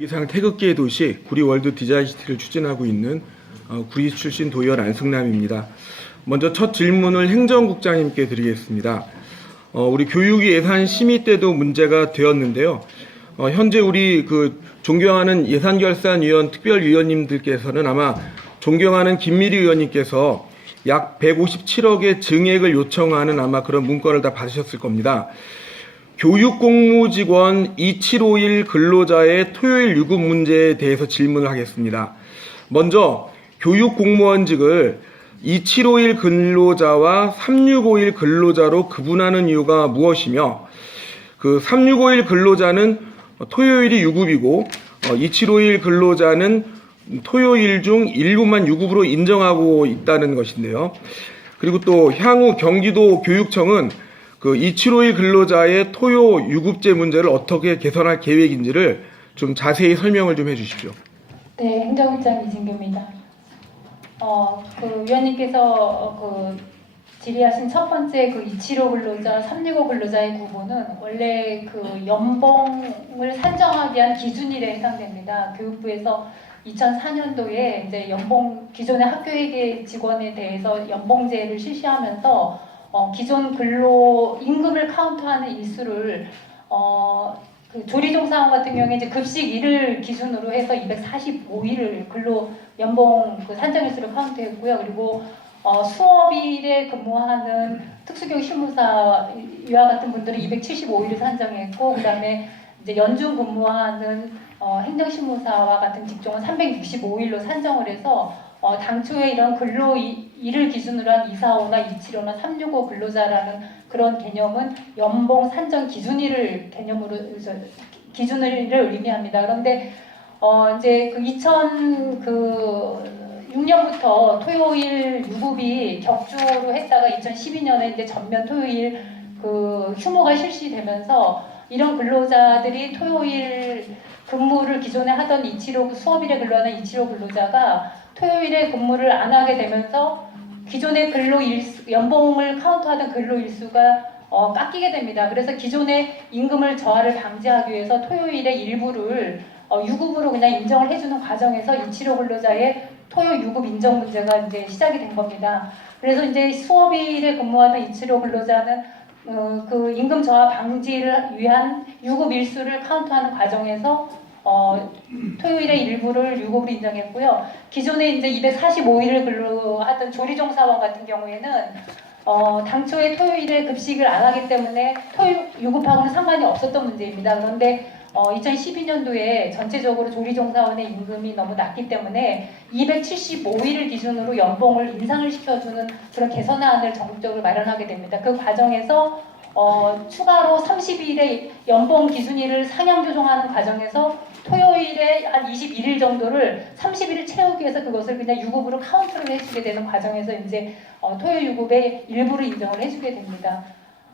이상 태극기의 도시 구리 월드 디자인 시티를 추진하고 있는 어, 구리 출신 도의원 안승남입니다. 먼저 첫 질문을 행정국장님께 드리겠습니다. 어, 우리 교육위 예산 심의 때도 문제가 되었는데요. 어, 현재 우리 그 존경하는 예산결산위원 특별위원님들께서는 아마 존경하는 김미리 의원님께서 약 157억의 증액을 요청하는 아마 그런 문건을 다 받으셨을 겁니다. 교육공무직원 2751 근로자의 토요일 유급 문제에 대해서 질문을 하겠습니다. 먼저 교육공무원직을 2751 근로자와 3651 근로자로 구분하는 이유가 무엇이며 그 3651 근로자는 토요일이 유급이고 2751 근로자는 토요일 중 일부만 유급으로 인정하고 있다는 것인데요. 그리고 또 향후 경기도 교육청은 그 2751 근로자의 토요 유급제 문제를 어떻게 개선할 계획인지를 좀 자세히 설명을 좀 해주십시오. 네, 행정국장 이진규입니다. 어, 그 위원님께서 어, 그 질의하신 첫 번째 그 275 근로자, 365 근로자의 구분은 원래 그 연봉을 산정하기 위한 기준일에 해당됩니다. 교육부에서 2004년도에 이제 연봉 기존의 학교회계 직원에 대해서 연봉제를 실시하면서 어, 기존 근로 임금을 카운트하는 일수를 어, 그 조리종 사원 같은 경우에 이제 급식 일을 기준으로 해서 245일을 근로 연봉 그 산정일수를 카운트했고요. 그리고 어, 수업일에 근무하는 특수교육 실무사 이와 같은 분들은 275일을 산정했고 그다음에 이제 연중 근무하는 어, 행정실무사와 같은 직종은 365일로 산정을 해서 어, 당초에 이런 근로 이- 일을 기준으로 한 245나 275나 365 근로자라는 그런 개념은 연봉 산정 기준일을 개념으로 저, 기준일을 의미합니다. 그런데 어, 이제 그 2000, 그 6년부터 토요일 유급이 격주로 했다가 2012년에 이제 전면 토요일 그 휴무가 실시되면서 이런 근로자들이 토요일 근무를 기존에 하던 275 수업일에 근로하는 275 근로자가 토요일에 근무를 안 하게 되면서 기존의 근로 일수, 연봉을 카운트하던 근로 일수가 어, 깎이게 됩니다. 그래서 기존의 임금을 저하를 방지하기 위해서 토요일에 일부를 어, 유급으로 그냥 인정을 해주는 과정에서 275 근로자의 토요 유급 인정 문제가 이제 시작이 된 겁니다. 그래서 이제 수업일에 근무하던 275 근로자는 어, 그 임금 저하 방지를 위한 유급 일수를 카운트하는 과정에서 어, 토요일에 일부를 유급으로 인정했고요. 기존에 이제 245일을 근로 하던 조리종사원 같은 경우에는 어, 당초에 토요일에 급식을 안 하기 때문에 토요 유급하고는 상관이 없었던 문제입니다. 그런데 어, 2012년도에 전체적으로 조리종사원의 임금이 너무 낮기 때문에 275일을 기준으로 연봉을 인상을 시켜주는 그런 개선안을 전국적으로 마련하게 됩니다. 그 과정에서 어, 추가로 30일의 연봉 기준일을 상향 조정하는 과정에서 토요일에 한 21일 정도를 30일을 채우기 위해서 그것을 그냥 유급으로 카운트를 해주게 되는 과정에서 이제 어, 토요 유급의 일부를 인정을 해주게 됩니다.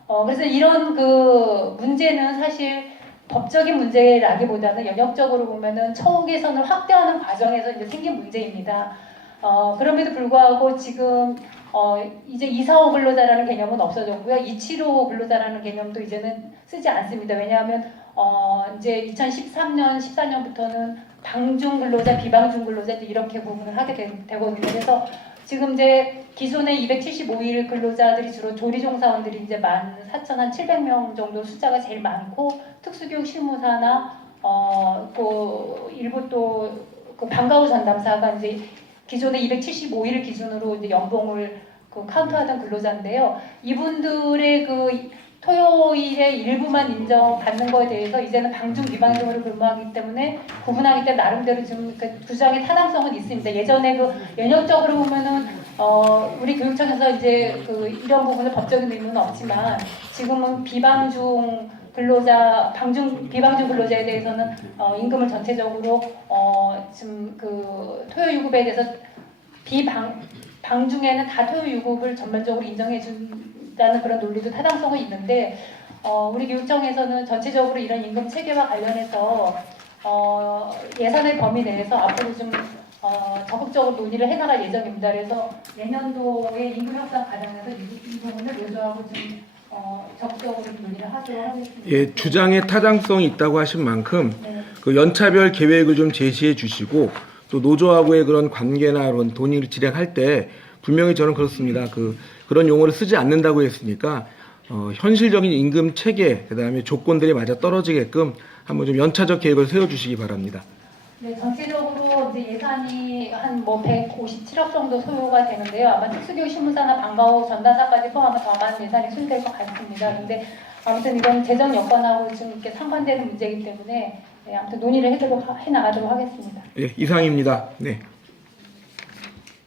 어, 그래서 이런 그 문제는 사실 법적인 문제라기보다는 연역적으로 보면은 처우 개선을 확대하는 과정에서 이제 생긴 문제입니다. 어, 그럼에도 불구하고 지금 어, 이제 245 근로자라는 개념은 없어졌고요. 275 근로자라는 개념도 이제는 쓰지 않습니다. 왜냐하면 어, 이제 2013년, 14년부터는 방중 근로자, 비방중 근로자 이렇게 구분을 하게 되, 되거든요. 그래서 지금 이제 기존의 275일 근로자들이 주로 조리종사원들이 이제 14,700명 정도 숫자가 제일 많고 특수교육 실무사나 어, 또 일부 또그 방과후 전담사가 이제 기존의 275일을 기준으로 이제 연봉을 그 카운트하던 근로자인데요. 이분들의 그 토요일에 일부만 인정받는 거에 대해서 이제는 방중 비방중으로 근무하기 때문에 구분하기 때문에 나름대로 좀그 규정의 타당성은 있습니다. 예전에 그 연역적으로 보면은 어 우리 교육청에서 이제 그 이런 부분을 법적인 의무는 없지만 지금은 비방중 근로자 방중 비방중 근로자에 대해서는 어 임금을 전체적으로 어 지금 그 토요 유급에 대해서 비방 방중에는 다 토요 유급을 전면적으로 인정해 준 다는 그런 논리도 타당성은 있는데 어, 우리 교육청에서는 전체적으로 이런 임금 체계와 관련해서 어, 예산의 범위 내에서 앞으로 좀 어, 적극적으로 논의를 해나갈 예정입니다. 그래서 내년도의 임금 협상 과정에서 이, 이 부분을 요구하고 좀 어, 적극적으로 논의를 하도록 하겠습니다. 예, 주장의 타당성이 있다고 하신 만큼 네. 그 연차별 계획을 좀 제시해 주시고 또 노조하고의 그런 관계나 그런 돈을 진행할 때 분명히 저는 그렇습니다. 그 그런 용어를 쓰지 않는다고 했으니까 어, 현실적인 임금 체계 그다음에 조건들이 맞아 떨어지게끔 한번 좀 연차적 계획을 세워 주시기 바랍니다. 네, 전체적으로 이제 예산이 한 뭐 157억 정도 소요가 되는데요. 아마 특수교육 신문사나 방과후 전단사까지 포함한 더 많은 예산이 소요될 것 같습니다. 근데 아무튼 이건 재정 여건하고 좀 이렇게 상관되는 문제이기 때문에 네, 아무튼 논의를 해도록 해 나가도록 하겠습니다. 예, 이상입니다. 네.